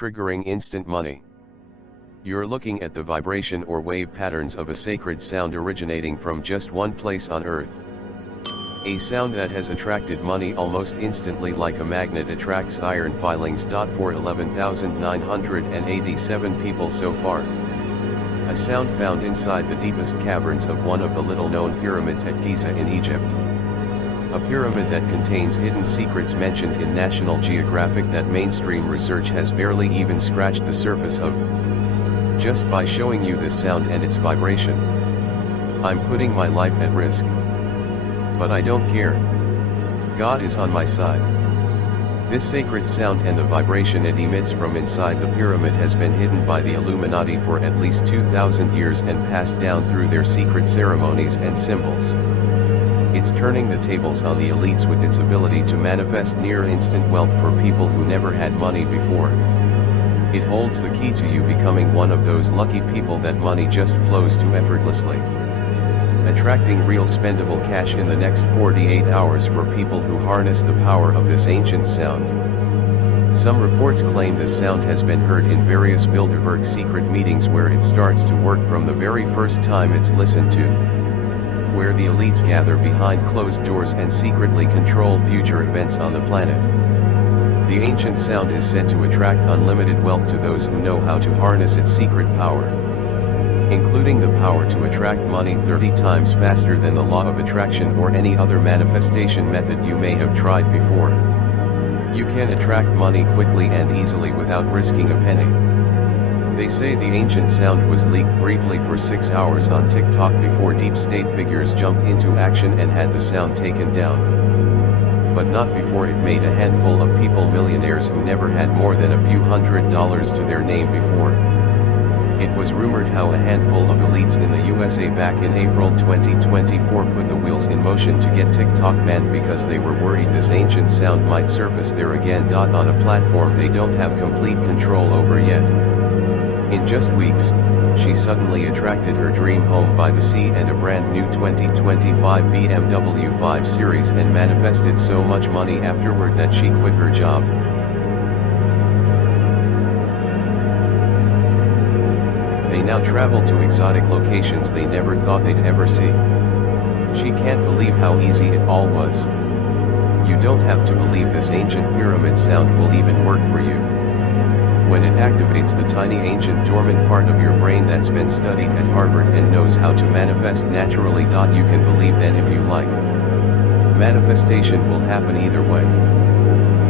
triggering instant money. You're looking at the vibration or wave patterns of a sacred sound originating from just one place on Earth. A sound that has attracted money almost instantly like a magnet attracts iron filings. For 11,987 people so far. A sound found inside the deepest caverns of one of the little-known pyramids at Giza in Egypt. A pyramid that contains hidden secrets mentioned in National Geographic that mainstream research has barely even scratched the surface of. Just by showing you this sound and its vibration, I'm putting my life at risk. But I don't care. God is on my side. This sacred sound and the vibration it emits from inside the pyramid has been hidden by the Illuminati for at least 2,000 years and passed down through their secret ceremonies and symbols. It's turning the tables on the elites with its ability to manifest near-instant wealth for people who never had money before. It holds the key to you becoming one of those lucky people that money just flows to effortlessly. Attracting real spendable cash in the next 48 hours for people who harness the power of this ancient sound. Some reports claim this sound has been heard in various Bilderberg secret meetings where it starts to work from the very first time it's listened to. Where the elites gather behind closed doors and secretly control future events on the planet. The ancient sound is said to attract unlimited wealth to those who know how to harness its secret power. Including the power to attract money 30 times faster than the law of attraction or any other manifestation method you may have tried before. You can attract money quickly and easily without risking a penny. They say the ancient sound was leaked briefly for 6 hours on TikTok before deep state figures jumped into action and had the sound taken down. But not before it made a handful of people millionaires who never had more than a few $100s to their name before. It was rumored how a handful of elites in the USA back in April 2024 put the wheels in motion to get TikTok banned because they were worried this ancient sound might surface there again. On a platform they don't have complete control over yet. In just weeks, she suddenly attracted her dream home by the sea and a brand new 2025 BMW 5 Series and manifested so much money afterward that she quit her job. They now travel to exotic locations they never thought they'd ever see. She can't believe how easy it all was. You don't have to believe this ancient pyramid sound will even work for you. When it activates the tiny ancient dormant part of your brain that's been studied at Harvard and knows how to manifest naturally. You can believe then if you like. Manifestation will happen either way.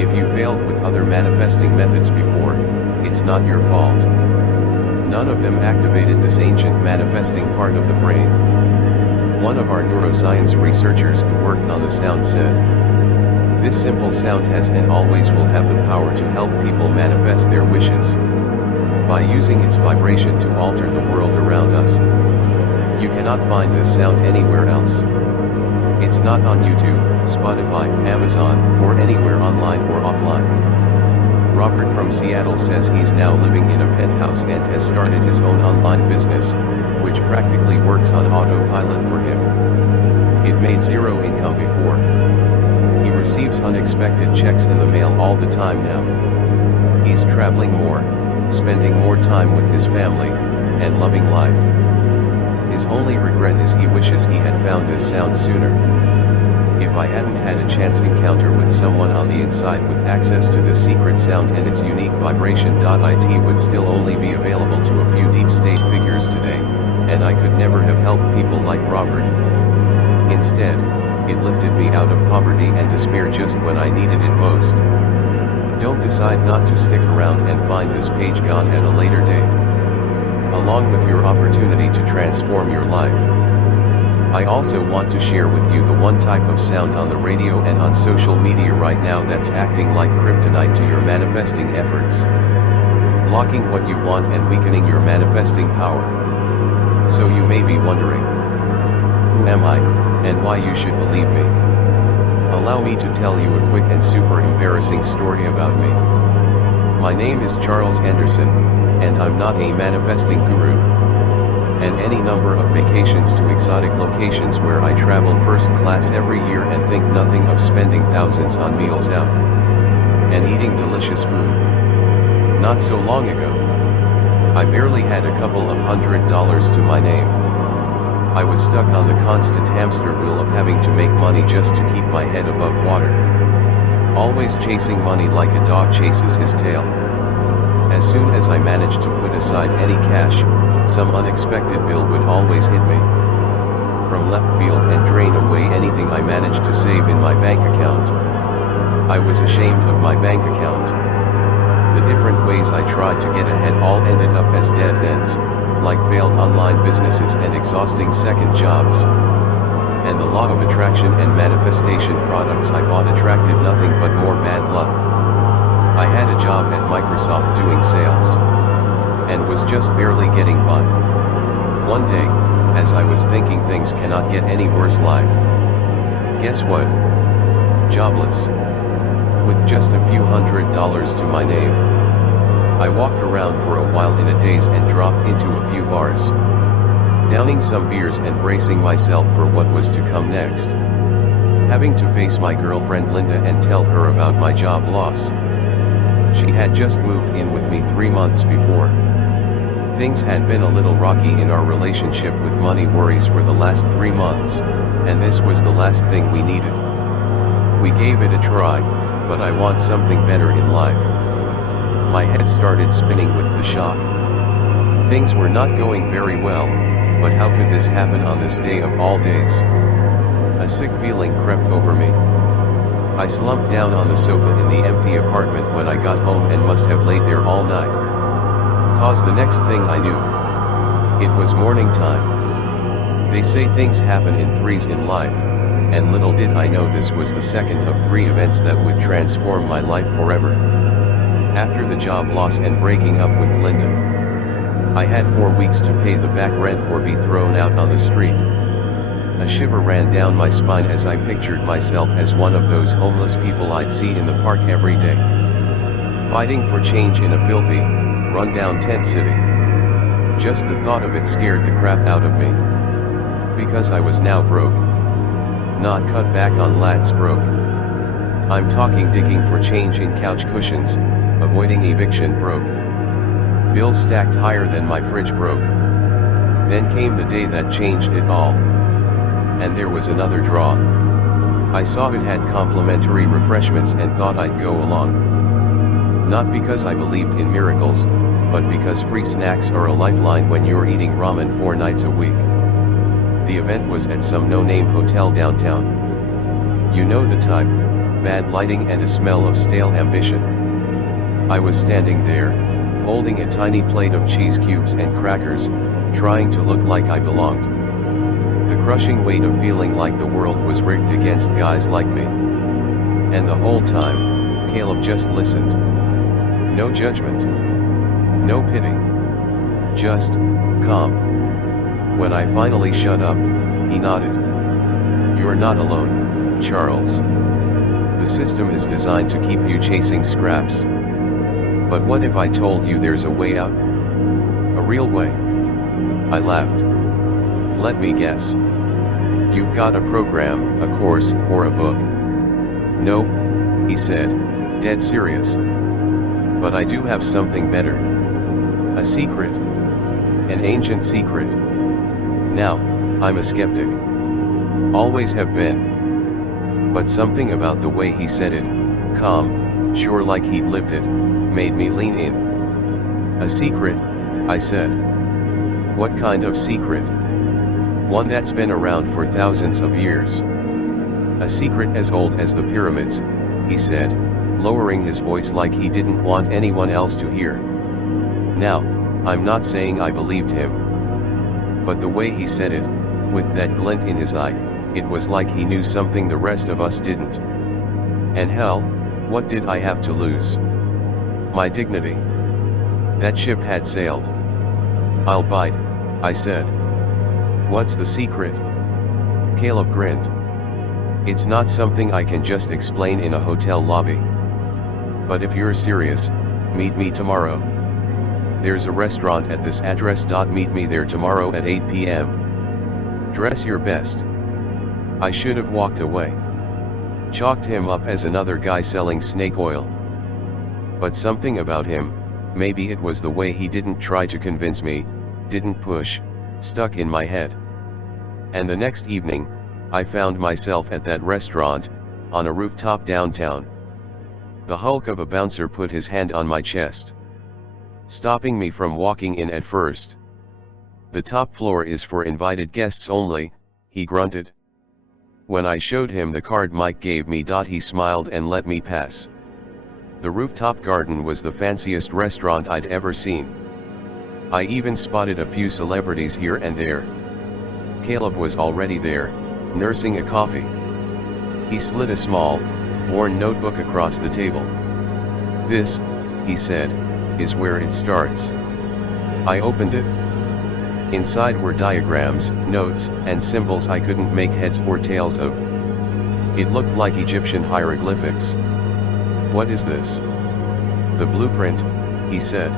If you failed with other manifesting methods before, it's not your fault. None of them activated this ancient manifesting part of the brain. One of our neuroscience researchers who worked on the sound said, "This simple sound has and always will have the power to help people manifest their wishes. By using its vibration to alter the world around us. You cannot find this sound anywhere else. It's not on YouTube, Spotify, Amazon, or anywhere online or offline." Robert from Seattle says he's now living in a penthouse and has started his own online business, which practically works on autopilot for him. It made zero income before. He receives unexpected checks in the mail all the time now. He's traveling more, spending more time with his family, and loving life. His only regret is he wishes he had found this sound sooner. If I hadn't had a chance encounter with someone on the inside with access to this secret sound and its unique vibration. It would still only be available to a few deep state figures today, and I could never have helped people like Robert. Instead, it lifted me out of poverty and despair just when I needed it most. Don't decide not to stick around and find this page gone at a later date. Along with your opportunity to transform your life. I also want to share with you the one type of sound on the radio and on social media right now that's acting like kryptonite to your manifesting efforts. Blocking what you want and weakening your manifesting power. So you may be wondering, who am I, and why you should believe me? Allow me to tell you a quick and super embarrassing story about me. My name is Charles Anderson, and I'm not a manifesting guru. And any number of vacations to exotic locations where I travel first class every year and think nothing of spending thousands on meals out and eating delicious food. Not so long ago, I barely had a couple of $100 to my name. I was stuck on the constant hamster wheel of having to make money just to keep my head above water. Always chasing money like a dog chases his tail. As soon as I managed to put aside any cash, some unexpected bill would always hit me from left field and drain away anything I managed to save in my bank account. I was ashamed of my bank account. The different ways I tried to get ahead all ended up as dead ends, like failed online businesses and exhausting second jobs. And the law of attraction and manifestation products I bought attracted nothing but more bad luck. I had a job at Microsoft doing sales, and was just barely getting by. One day, as I was thinking things cannot get any worse life. Guess what? Jobless. With just a few $100 to my name. I walked around for a while in a daze and dropped into a few bars, downing some beers and bracing myself for what was to come next. Having to face my girlfriend Linda and tell her about my job loss. She had just moved in with me 3 months before. Things had been a little rocky in our relationship with money worries for the last 3 months, and this was the last thing we needed. We gave it a try, but I want something better in life. My head started spinning with the shock. Things were not going very well, but how could this happen on this day of all days? A sick feeling crept over me. I slumped down on the sofa in the empty apartment when I got home and must have laid there all night. 'Cause the next thing I knew, it was morning time. They say things happen in threes in life, and little did I know this was the second of 3 events that would transform my life forever. After the job loss and breaking up with Linda, I had 4 weeks to pay the back rent or be thrown out on the street. A shiver ran down my spine as I pictured myself as one of those homeless people I'd see in the park every day, fighting for change in a filthy, run-down tent city. Just the thought of it scared the crap out of me. Because I was now broke. Not cut back on lads broke. I'm talking digging for change in couch cushions, avoiding eviction broke. Bills stacked higher than my fridge broke. Then came the day that changed it all. And there was another draw. I saw it had complimentary refreshments and thought I'd go along. Not because I believed in miracles, but because free snacks are a lifeline when you're eating ramen 4 nights a week. The event was at some no-name hotel downtown. You know the type, bad lighting and a smell of stale ambition. I was standing there, holding a tiny plate of cheese cubes and crackers, trying to look like I belonged. The crushing weight of feeling like the world was rigged against guys like me. And the whole time, Caleb just listened. No judgment. No pity. Just, calm. When I finally shut up, he nodded. You're not alone, Charles. The system is designed to keep you chasing scraps. But what if I told you there's a way out? A real way? I laughed. Let me guess. You've got a program, a course, or a book. Nope, he said, dead serious. But I do have something better. A secret. An ancient secret. Now, I'm a skeptic. Always have been. But something about the way he said it, calm, sure like he'd lived it, made me lean in. A secret, I said. What kind of secret? One that's been around for thousands of years. A secret as old as the pyramids, he said, lowering his voice like he didn't want anyone else to hear. Now, I'm not saying I believed him. But the way he said it, with that glint in his eye, it was like he knew something the rest of us didn't. And hell, what did I have to lose? My dignity. That ship had sailed. I'll bite, I said. What's the secret? Caleb grinned. It's not something I can just explain in a hotel lobby. But if you're serious, meet me tomorrow. There's a restaurant at this address. Meet me there tomorrow at 8 p.m. Dress your best. I should have walked away. Chalked him up as another guy selling snake oil. But something about him, Maybe it was the way he didn't try to convince me, didn't push, stuck in my head. And the next evening, I found myself at that restaurant, on a rooftop downtown. The hulk of a bouncer put his hand on my chest, stopping me from walking in at first. "The top floor is for invited guests only," he grunted. When I showed him the card Mike gave me, he smiled and let me pass. The rooftop garden was the fanciest restaurant I'd ever seen. I even spotted a few celebrities here and there. Caleb was already there, nursing a coffee. He slid a small, worn notebook across the table. "This," he said, "is where it starts." I opened it. Inside were diagrams, notes, and symbols I couldn't make heads or tails of. It looked like Egyptian hieroglyphics. "What is this?" "The blueprint," he said.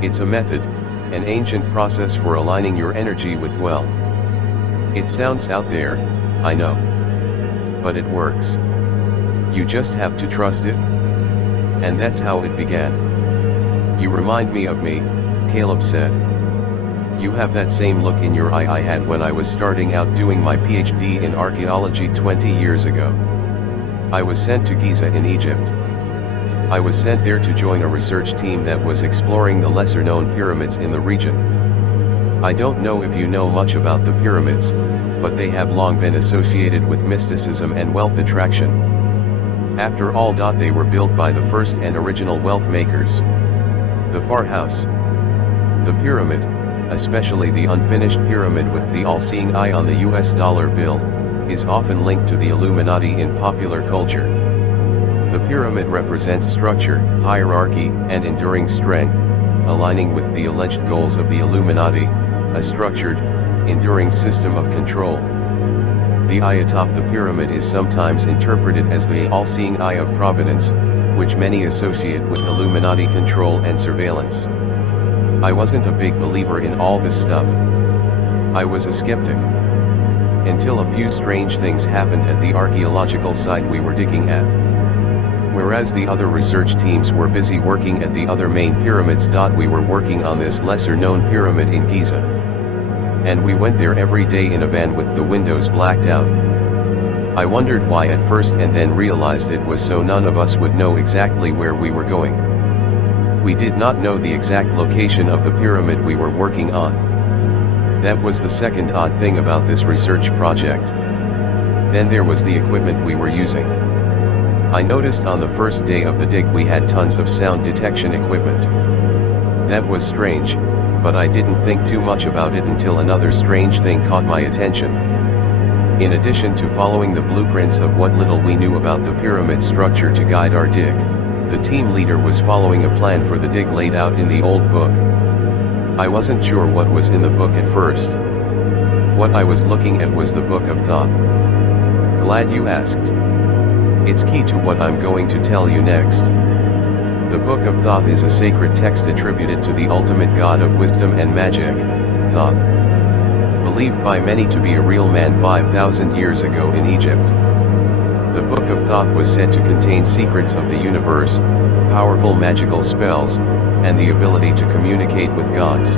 "It's a method, an ancient process for aligning your energy with wealth. It sounds out there, I know. But it works. You just have to trust it." And that's how it began. "You remind me of me," Caleb said. "You have that same look in your eye I had when I was starting out doing my PhD in archaeology 20 years ago. I was sent to Giza in Egypt. I was sent there to join a research team that was exploring the lesser-known pyramids in the region. I don't know if you know much about the pyramids, but they have long been associated with mysticism and wealth attraction. After all, they were built by the first and original wealth makers. The Far House. The pyramid, especially the unfinished pyramid with the all-seeing eye on the US dollar bill, is often linked to the Illuminati in popular culture. The pyramid represents structure, hierarchy, and enduring strength, aligning with the alleged goals of the Illuminati, a structured, enduring system of control. The eye atop the pyramid is sometimes interpreted as the all-seeing eye of providence, which many associate with Illuminati control and surveillance. I wasn't a big believer in all this stuff. I was a skeptic. Until a few strange things happened at the archaeological site we were digging at. Whereas the other research teams were busy working at the other main pyramids, we were working on this lesser-known pyramid in Giza. And we went there every day in a van with the windows blacked out. I wondered why at first, and then realized it was so none of us would know exactly where we were going. We did not know the exact location of the pyramid we were working on. That was the second odd thing about this research project. Then there was the equipment we were using. I noticed on the first day of the dig we had tons of sound detection equipment. That was strange, but I didn't think too much about it until another strange thing caught my attention. In addition to following the blueprints of what little we knew about the pyramid structure to guide our dig, the team leader was following a plan for the dig laid out in the old book. I wasn't sure what was in the book at first. What I was looking at was the Book of Thoth. Glad you asked. It's key to what I'm going to tell you next. The Book of Thoth is a sacred text attributed to the ultimate god of wisdom and magic, Thoth. Believed by many to be a real man 5,000 years ago in Egypt. The Book of Thoth was said to contain secrets of the universe, powerful magical spells, and the ability to communicate with gods.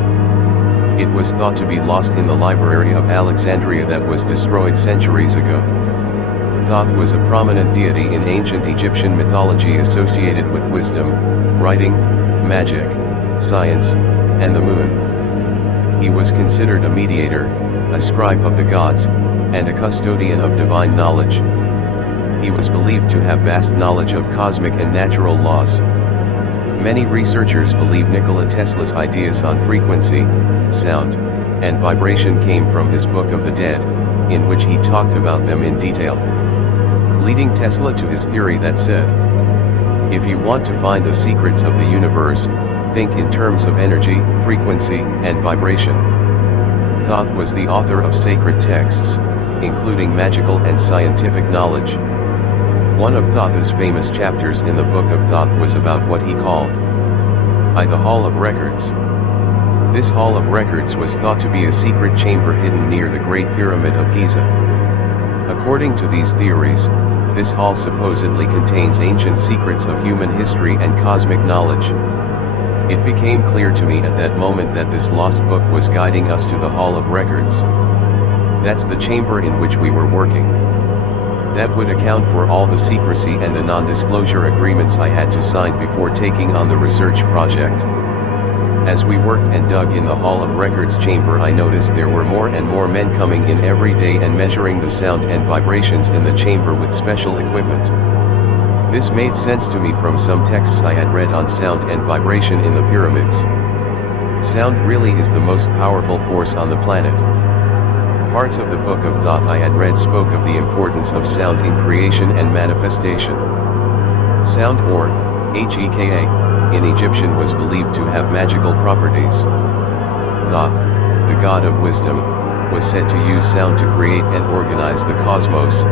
It was thought to be lost in the library of Alexandria that was destroyed centuries ago. Thoth was a prominent deity in ancient Egyptian mythology associated with wisdom, writing, magic, science, and the moon. He was considered a mediator, a scribe of the gods, and a custodian of divine knowledge. He was believed to have vast knowledge of cosmic and natural laws. Many researchers believe Nikola Tesla's ideas on frequency, sound, and vibration came from his Book of the Dead, in which he talked about them in detail. Leading Tesla to his theory that said, "If you want to find the secrets of the universe, think in terms of energy, frequency, and vibration." Thoth was the author of sacred texts, including magical and scientific knowledge. One of Thoth's famous chapters in the Book of Thoth was about what he called the Hall of Records. This Hall of Records was thought to be a secret chamber hidden near the Great Pyramid of Giza. According to these theories, this hall supposedly contains ancient secrets of human history and cosmic knowledge. It became clear to me at that moment that this lost book was guiding us to the Hall of Records. That's the chamber in which we were working. That would account for all the secrecy and the non-disclosure agreements I had to sign before taking on the research project. As we worked and dug in the Hall of Records chamber, I noticed there were more and more men coming in every day and measuring the sound and vibrations in the chamber with special equipment. This made sense to me from some texts I had read on sound and vibration in the pyramids. Sound really is the most powerful force on the planet. Parts of the Book of Thoth I had read spoke of the importance of sound in creation and manifestation. Sound, or Heka, in Egyptian was believed to have magical properties. Thoth, the god of wisdom, was said to use sound to create and organize the cosmos,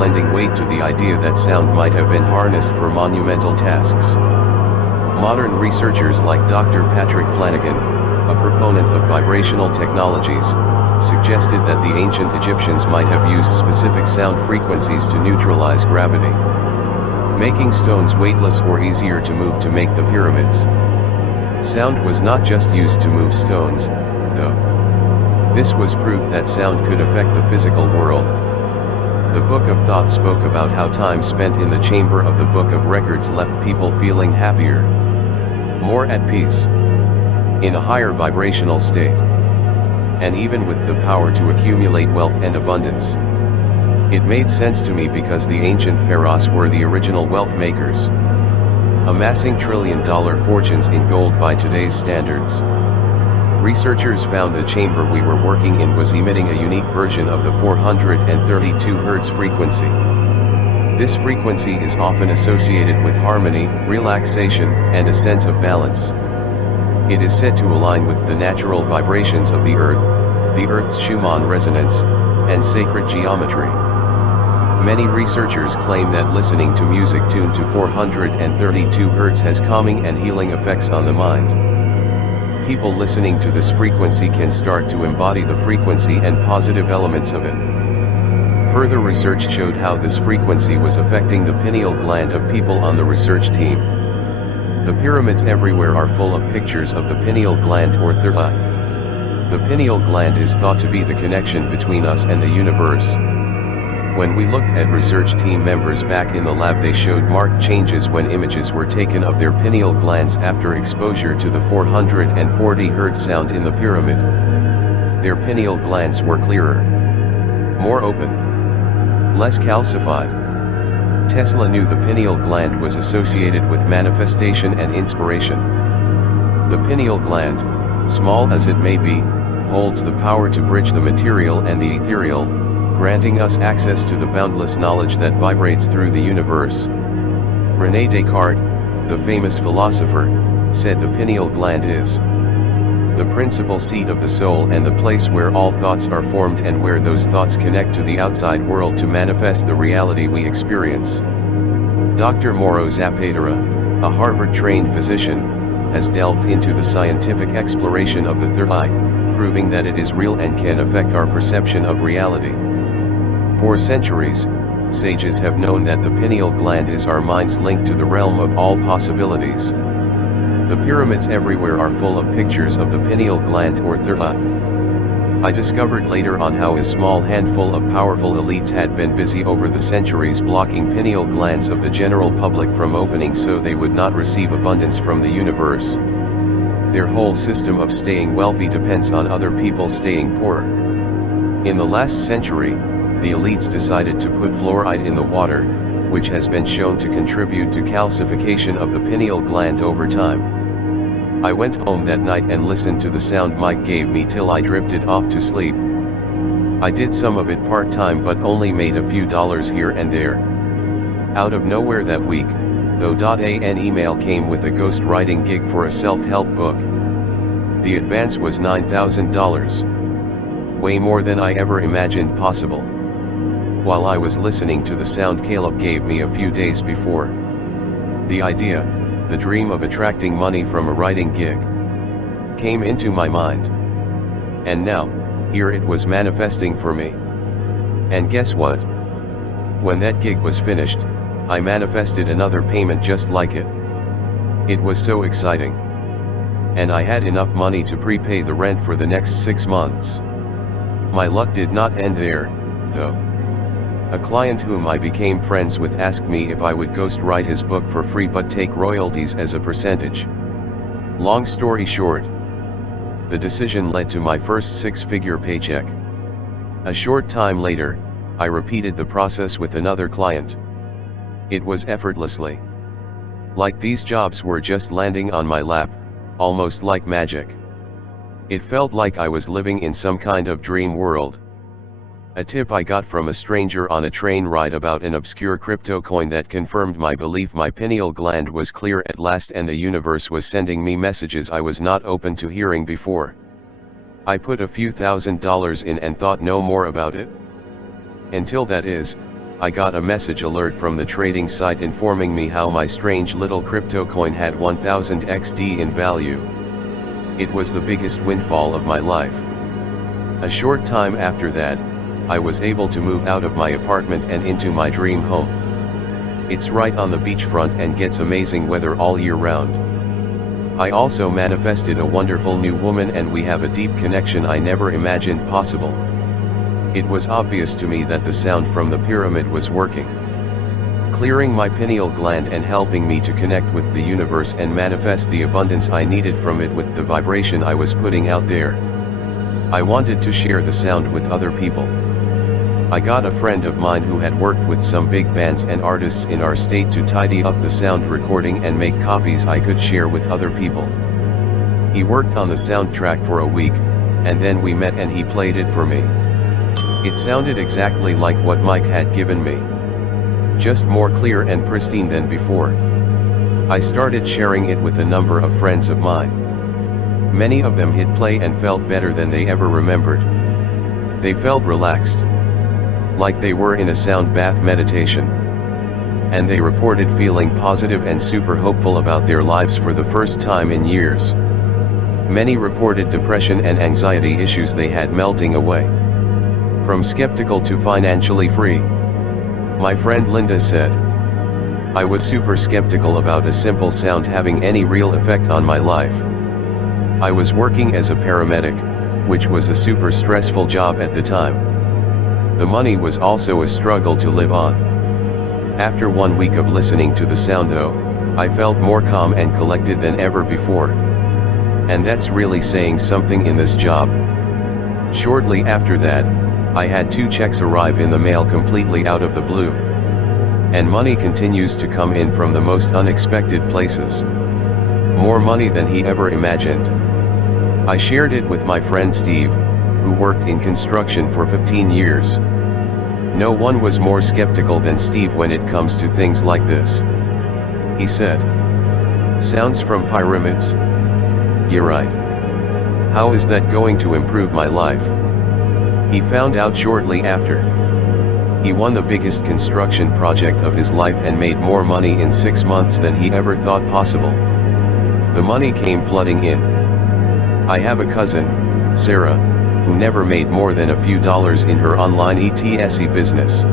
lending weight to the idea that sound might have been harnessed for monumental tasks. Modern researchers like Dr. Patrick Flanagan, a proponent of vibrational technologies, suggested that the ancient Egyptians might have used specific sound frequencies to neutralize gravity, making stones weightless or easier to move to make the pyramids. Sound was not just used to move stones, though. This was proof that sound could affect the physical world. The Book of Thoth spoke about how time spent in the chamber of the Book of Records left people feeling happier, more at peace, in a higher vibrational state, and even with the power to accumulate wealth and abundance. It made sense to me because the ancient pharaohs were the original wealth makers, amassing trillion-dollar fortunes in gold by today's standards. Researchers found the chamber we were working in was emitting a unique version of the 432 Hz frequency. This frequency is often associated with harmony, relaxation, and a sense of balance. It is said to align with the natural vibrations of the Earth's Schumann resonance, and sacred geometry. Many researchers claim that listening to music tuned to 432 Hz has calming and healing effects on the mind. People listening to this frequency can start to embody the frequency and positive elements of it. Further research showed how this frequency was affecting the pineal gland of people on the research team. The pyramids everywhere are full of pictures of the pineal gland, or third eye. The pineal gland is thought to be the connection between us and the universe. When we looked at research team members back in the lab, they showed marked changes when images were taken of their pineal glands after exposure to the 440 Hz sound in the pyramid. Their pineal glands were clearer, more open, less calcified. Tesla knew the pineal gland was associated with manifestation and inspiration. The pineal gland, small as it may be, holds the power to bridge the material and the ethereal, granting us access to the boundless knowledge that vibrates through the universe. René Descartes, the famous philosopher, said the pineal gland is the principal seat of the soul and the place where all thoughts are formed and where those thoughts connect to the outside world to manifest the reality we experience. Dr. Mauro Zapatera, a Harvard-trained physician, has delved into the scientific exploration of the third eye, proving that it is real and can affect our perception of reality. For centuries, sages have known that the pineal gland is our mind's link to the realm of all possibilities. The pyramids everywhere are full of pictures of the pineal gland, or third eye. I discovered later on how a small handful of powerful elites had been busy over the centuries blocking pineal glands of the general public from opening so they would not receive abundance from the universe. Their whole system of staying wealthy depends on other people staying poor. In the last century, the elites decided to put fluoride in the water, which has been shown to contribute to calcification of the pineal gland over time. I went home that night and listened to the sound Mike gave me till I drifted off to sleep. I did some of it part-time but only made a few dollars here and there. Out of nowhere that week, though, an email came with a ghost-writing gig for a self-help book. The advance was $9,000. Way more than I ever imagined possible. While I was listening to the sound Caleb gave me a few days before, the idea, the dream of attracting money from a writing gig, came into my mind. And now, here it was manifesting for me. And guess what? When that gig was finished, I manifested another payment just like it. It was so exciting. and I had enough money to prepay the rent for the next 6 months. My luck did not end there, though. A client whom I became friends with asked me if I would ghostwrite his book for free but take royalties as a percentage. Long story short, the decision led to my first six-figure paycheck. A short time later, I repeated the process with another client. It was effortlessly. Like these jobs were just landing on my lap, almost like magic. It felt like I was living in some kind of dream world. A tip I got from a stranger on a train ride about an obscure crypto coin that confirmed my belief my pineal gland was clear at last and the universe was sending me messages I was not open to hearing before. I put a few $1,000s in and thought no more about it. Until that is, I got a message alert from the trading site informing me how my strange little crypto coin had 1000 XD in value. It was the biggest windfall of my life. A short time after that, I was able to move out of my apartment and into my dream home. It's right on the beachfront and gets amazing weather all year round. I also manifested a wonderful new woman and we have a deep connection I never imagined possible. It was obvious to me that the sound from the pyramid was working, clearing my pineal gland and helping me to connect with the universe and manifest the abundance I needed from it with the vibration I was putting out there. I wanted to share the sound with other people. I got a friend of mine who had worked with some big bands and artists in our state to tidy up the sound recording and make copies I could share with other people. He worked on the soundtrack for a week, and then we met and he played it for me. It sounded exactly like what Mike had given me. Just more clear and pristine than before. I started sharing it with a number of friends of mine. Many of them hit play and felt better than they ever remembered. They felt relaxed, like they were in a sound bath meditation. And they reported feeling positive and super hopeful about their lives for the first time in years. Many reported depression and anxiety issues they had melting away. From skeptical to financially free. My friend Linda said, I was super skeptical about a simple sound having any real effect on my life. I was working as a paramedic, which was a super stressful job at the time. The money was also a struggle to live on. After 1 week of listening to the sound though, I felt more calm and collected than ever before. And that's really saying something in this job. Shortly after that, I had 2 checks arrive in the mail completely out of the blue. And money continues to come in from the most unexpected places. More money than he ever imagined. I shared it with my friend Steve, who worked in construction for 15 years. No one was more skeptical than Steve when it comes to things like this. He said, sounds from pyramids? You're right. How is that going to improve my life? He found out shortly after. He won the biggest construction project of his life and made more money in 6 months than he ever thought possible. The money came flooding in. I have a cousin, Sarah, who never made more than a few dollars in her online ETSE business.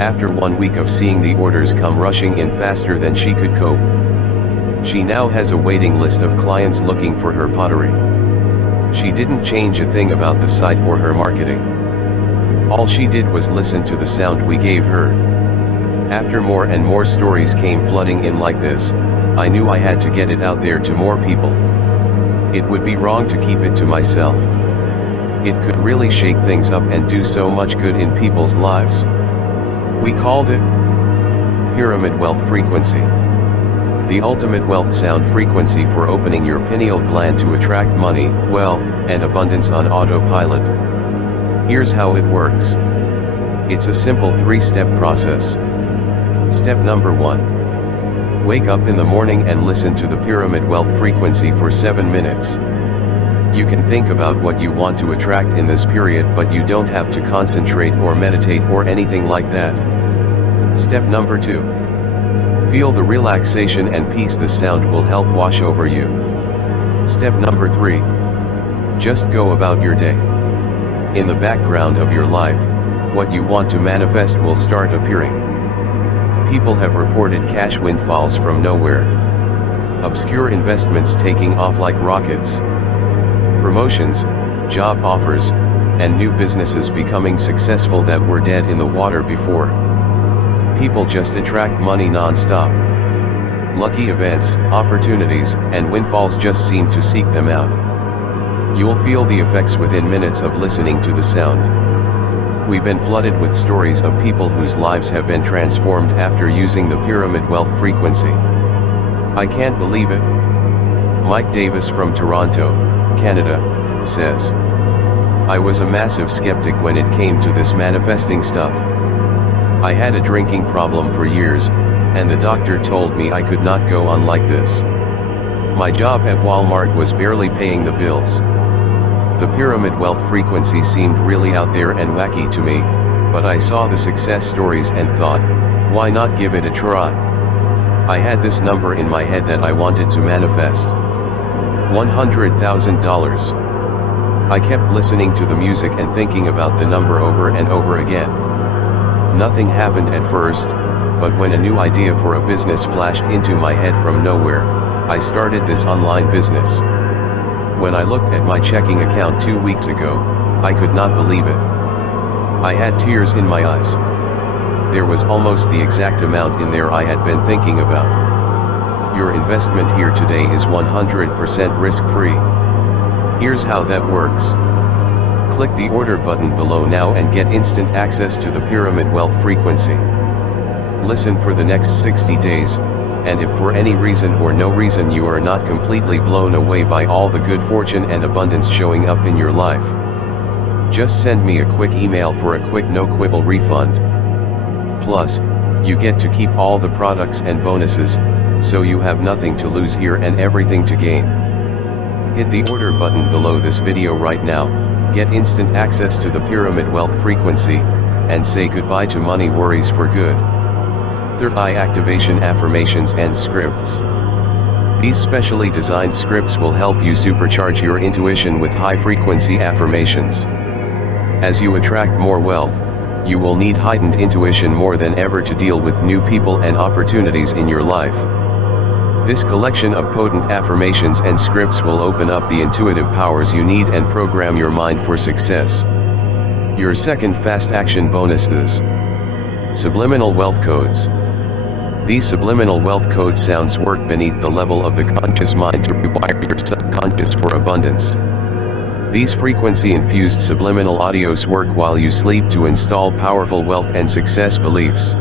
After 1 week of seeing the orders come rushing in faster than she could cope, she now has a waiting list of clients looking for her pottery. She didn't change a thing about the site or her marketing. All she did was listen to the sound we gave her. After more and more stories came flooding in like this, I knew I had to get it out there to more people. It would be wrong to keep it to myself. It could really shake things up and do so much good in people's lives. We called it Pyramid Wealth Frequency. The ultimate wealth sound frequency for opening your pineal gland to attract money, wealth, and abundance on autopilot. Here's how it works. It's a simple 3-step process. Step number 1. Wake up in the morning and listen to the Pyramid Wealth Frequency for 7 minutes. You can think about what you want to attract in this period, but you don't have to concentrate or meditate or anything like that. Step number 2. Feel the relaxation and peace the sound will help wash over you. Step number 3. Just go about your day. In the background of your life, what you want to manifest will start appearing. People have reported cash windfalls from nowhere. Obscure investments taking off like rockets. Promotions, job offers, and new businesses becoming successful that were dead in the water before. People just attract money non-stop. Lucky events, opportunities, and windfalls just seem to seek them out. You'll feel the effects within minutes of listening to the sound. We've been flooded with stories of people whose lives have been transformed after using the pyramid wealth frequency. I can't believe it. Mike Davis from Toronto, Canada, says, I was a massive skeptic when it came to this manifesting stuff. I had a drinking problem for years, and the doctor told me I could not go on like this. My job at Walmart was barely paying the bills. The pyramid wealth frequency seemed really out there and wacky to me, but I saw the success stories and thought, why not give it a try? I had this number in my head that I wanted to manifest. $100,000. I kept listening to the music and thinking about the number over and over again. Nothing happened at first, but when a new idea for a business flashed into my head from nowhere, I started this online business. When I looked at my checking account 2 weeks ago, I could not believe it. I had tears in my eyes. There was almost the exact amount in there I had been thinking about. Your investment here today is 100% risk-free. Here's how that works. Click the order button below now and get instant access to the pyramid wealth frequency. Listen for the next 60 days, and if for any reason or no reason you are not completely blown away by all the good fortune and abundance showing up in your life, just send me a quick email for a quick no-quibble refund. Plus, you get to keep all the products and bonuses, so you have nothing to lose here and everything to gain. Hit the order button below this video right now, get instant access to the pyramid wealth frequency, and say goodbye to money worries for good. Third eye activation affirmations and scripts. These specially designed scripts will help you supercharge your intuition with high-frequency affirmations. As you attract more wealth, you will need heightened intuition more than ever to deal with new people and opportunities in your life. This collection of potent affirmations and scripts will open up the intuitive powers you need and program your mind for success. Your second fast action bonus is subliminal wealth codes. These subliminal wealth code sounds work beneath the level of the conscious mind to rewire your subconscious for abundance. These frequency-infused subliminal audios work while you sleep to install powerful wealth and success beliefs.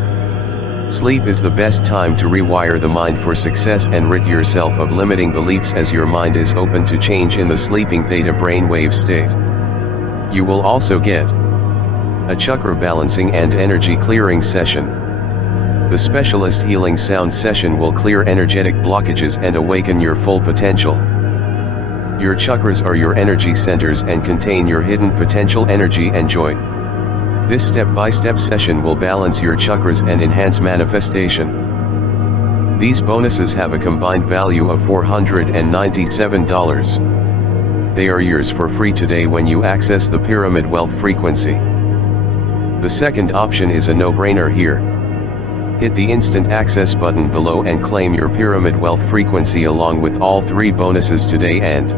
Sleep is the best time to rewire the mind for success and rid yourself of limiting beliefs as your mind is open to change in the sleeping theta brainwave state. You will also get a chakra balancing and energy clearing session. The specialist healing sound session will clear energetic blockages and awaken your full potential. Your chakras are your energy centers and contain your hidden potential energy and joy. This step-by-step session will balance your chakras and enhance manifestation. These bonuses have a combined value of $497. They are yours for free today when you access the pyramid wealth frequency. The second option is a no-brainer here. Hit the instant access button below and claim your pyramid wealth frequency along with all 3 bonuses today and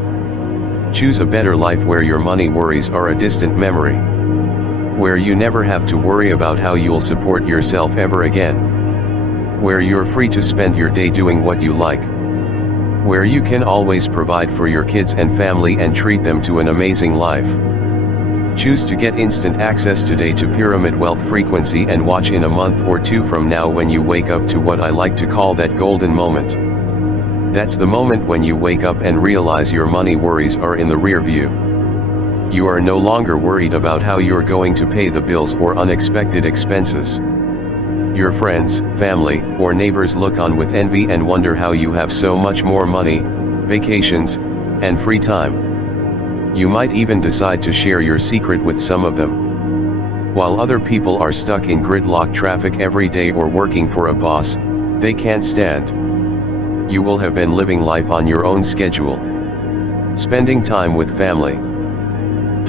choose a better life where your money worries are a distant memory. Where you never have to worry about how you'll support yourself ever again. Where you're free to spend your day doing what you like. Where you can always provide for your kids and family and treat them to an amazing life. Choose to get instant access today to pyramid wealth frequency and watch in a month or 2 from now when you wake up to what I like to call that golden moment. That's the moment when you wake up and realize your money worries are in the rear view. You are no longer worried about how you're going to pay the bills or unexpected expenses. Your friends, family, or neighbors look on with envy and wonder how you have so much more money, vacations, and free time. You might even decide to share your secret with some of them. While other people are stuck in gridlock traffic every day or working for a boss they can't stand. You will have been living life on your own schedule. Spending time with family.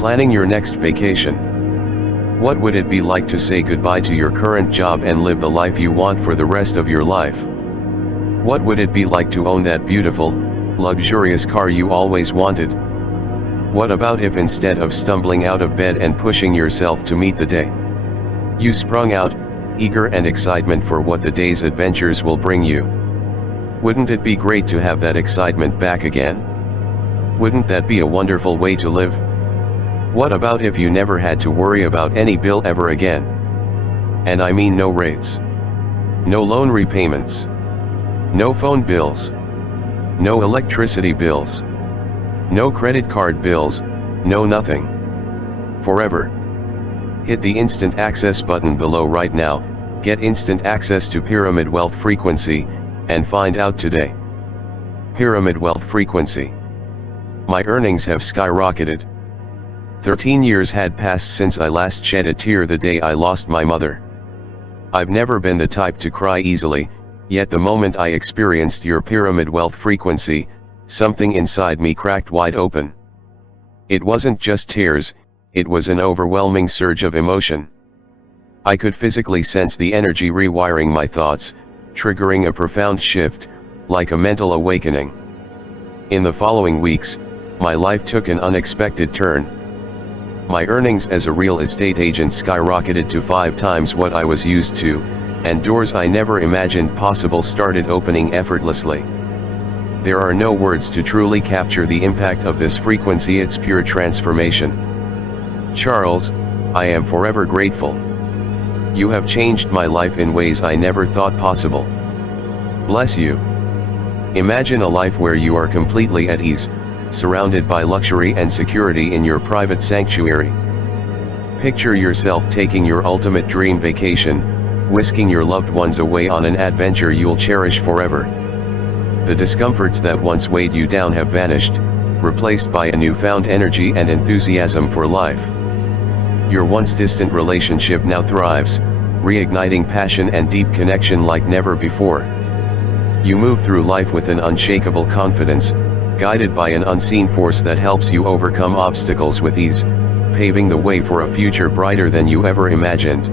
Planning your next vacation. What would it be like to say goodbye to your current job and live the life you want for the rest of your life? What would it be like to own that beautiful, luxurious car you always wanted? What about if instead of stumbling out of bed and pushing yourself to meet the day, you sprung out, eager and excitement for what the day's adventures will bring you? Wouldn't it be great to have that excitement back again? Wouldn't that be a wonderful way to live? What about if you never had to worry about any bill ever again? And I mean no rates, no loan repayments, no phone bills, no electricity bills, no credit card bills, no nothing. Forever. Hit the instant access button below right now, get instant access to Pyramid Wealth Frequency, and find out today. Pyramid Wealth Frequency. My earnings have skyrocketed. 13 years had passed since I last shed a tear the day I lost my mother. I've never been the type to cry easily, yet the moment I experienced your Pyramid Wealth Frequency, something inside me cracked wide open. It wasn't just tears, it was an overwhelming surge of emotion. I could physically sense the energy rewiring my thoughts, triggering a profound shift, like a mental awakening. In the following weeks, my life took an unexpected turn. My earnings as a real estate agent skyrocketed to 5 times what I was used to, and doors I never imagined possible started opening effortlessly. There are no words to truly capture the impact of this frequency, it's pure transformation. Charles, I am forever grateful. You have changed my life in ways I never thought possible. Bless you. Imagine a life where you are completely at ease, surrounded by luxury and security in your private sanctuary. Picture yourself taking your ultimate dream vacation, whisking your loved ones away on an adventure you'll cherish forever. The discomforts that once weighed you down have vanished, replaced by a newfound energy and enthusiasm for life. Your once distant relationship now thrives, reigniting passion and deep connection like never before. You move through life with an unshakable confidence, guided by an unseen force that helps you overcome obstacles with ease, paving the way for a future brighter than you ever imagined.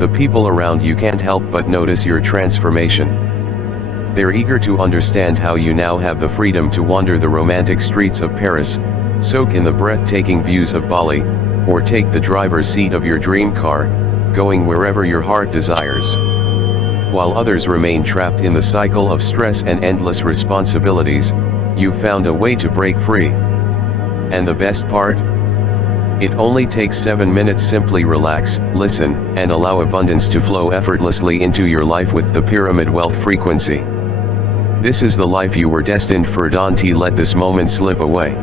The people around you can't help but notice your transformation. They're eager to understand how you now have the freedom to wander the romantic streets of Paris, soak in the breathtaking views of Bali, or take the driver's seat of your dream car, going wherever your heart desires. While others remain trapped in the cycle of stress and endless responsibilities, you've found a way to break free. And the best part? It only takes 7 minutes. Simply relax, listen, and allow abundance to flow effortlessly into your life with the Pyramid Wealth Frequency. This is the life you were destined for. Don't let this moment slip away.